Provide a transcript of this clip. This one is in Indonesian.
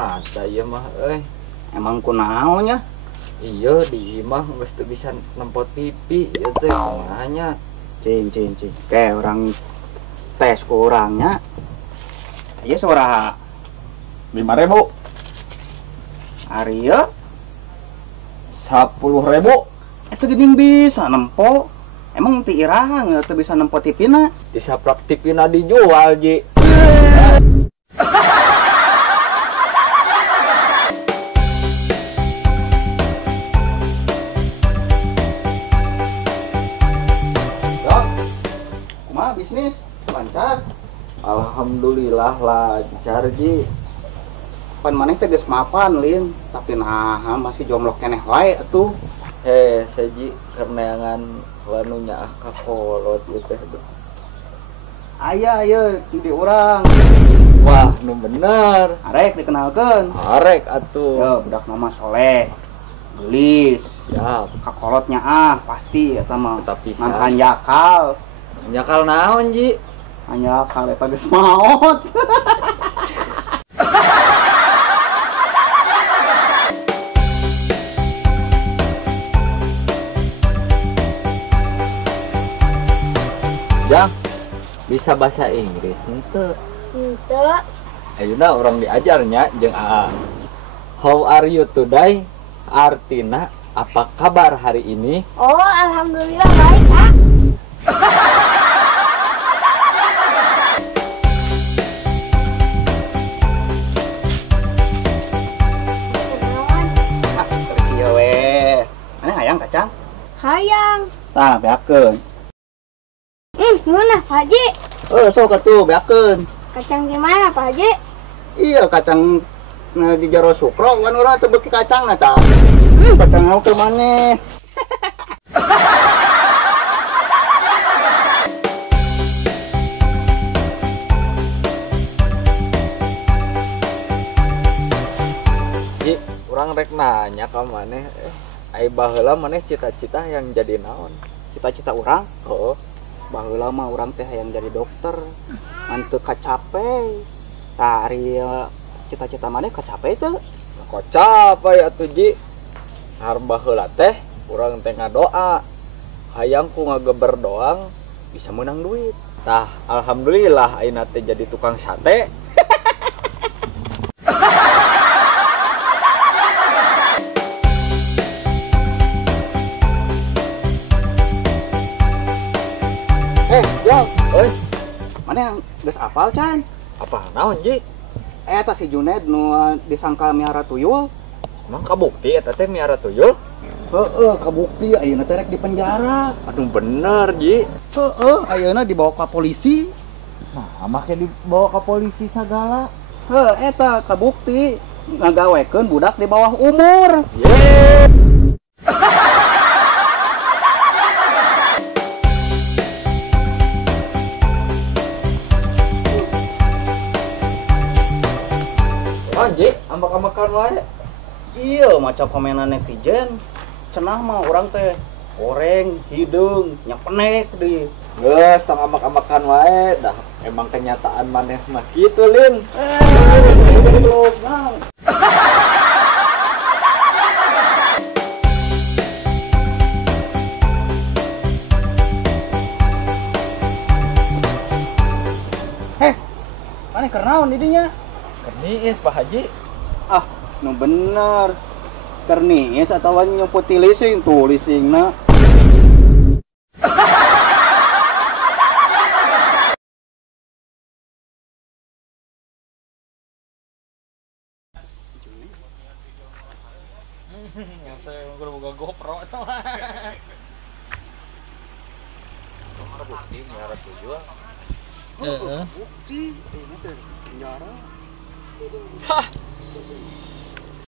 mata ya mah Emang kunaonnya? iya di imah geus teu bisa nempot TV ieu teh kumahanya Cing. Kayak orang tes ku orangnya. Iya sauraha? 5.000, Ari ya 10.000. itu geuning bisa nempo. Emang ti iraha teu bisa nempo tipina? disaprak TV-na dijual Ji. Kumaha bisnis? Lancar. Alhamdulillah lancar Ji. Pan maneh teh geus mapan lin, tapi nah masih jomblo keneh wae atuh. Seji kerneangan wanunya kakolot ieu teh. Aya di urang. Wah, nu bener. Arek dikenalkeun. Arek atuh. Yo budak mama soleh. Gelis. Siap. Kakolotnya pasti eta mah. Tapi Mantan jakal. nyakal naon Ji? Hanya kale geus maot. Jang, bisa bahasa Inggris henteu? Henteu. Ayeuna orang diajarnya jeung AA. How are you today? Artina, apa kabar hari ini? Oh, alhamdulillah baik, Kak. Kenalan. Pergi we. Ane hayang kacang? Hayang. Tah beakeun. Mana Pak Haji? Sok atuh beakeun. Kacang gimana Pak Haji? Iya kacang di jero sukro kan urang teu beuki kacangna tah. Kacang hau ke maneh. Ji, urang rek nanya ka maneh, ai baheula maneh cita-cita yang jadi naon? Cita-cita urang? Oh, Baheula mah urang teh hayang jadi dokter. Mun teu kacape. Tah ari cita-cita maneh kacape teu? kocap aya atuh Ji. Hareup baheula teh urang teh ngadoa. Hayang ku ngageber doang bisa menang duit. Tah, alhamdulillah ayeuna teh jadi tukang sate. Jong. Maneh geus apal can? Apa naon Ji? Eta si Junaid nu disangka miara tuyul. Emang kabukti eta teh miara tuyul? Heeh, kabukti ayeuna teh rek di penjara. Aduh bener Ji. Heeh, ayeuna dibawa ke polisi. Nah, make dibawa ke polisi segala. Eta kabukti ngagawekeun budak di bawah umur. Yeay. Ji, ambak-ambakan wae. Iya, maca komenan netizen. Cenah mah urang teh goreng, hidung, nyapenek di. Geus tong ambak-ambakan wae, dah emang kenyataan maneh mah kitu, Lin. Goblok, Nang. Maneh keur naon di dinya? Keniis Pak Haji. Ah, nu bener. Kerniis atau nyuputi lising tuh lisingna. Yang saya boga GoPro eta mah. Bukti miara tuyul. Bukti, ini teh penjara.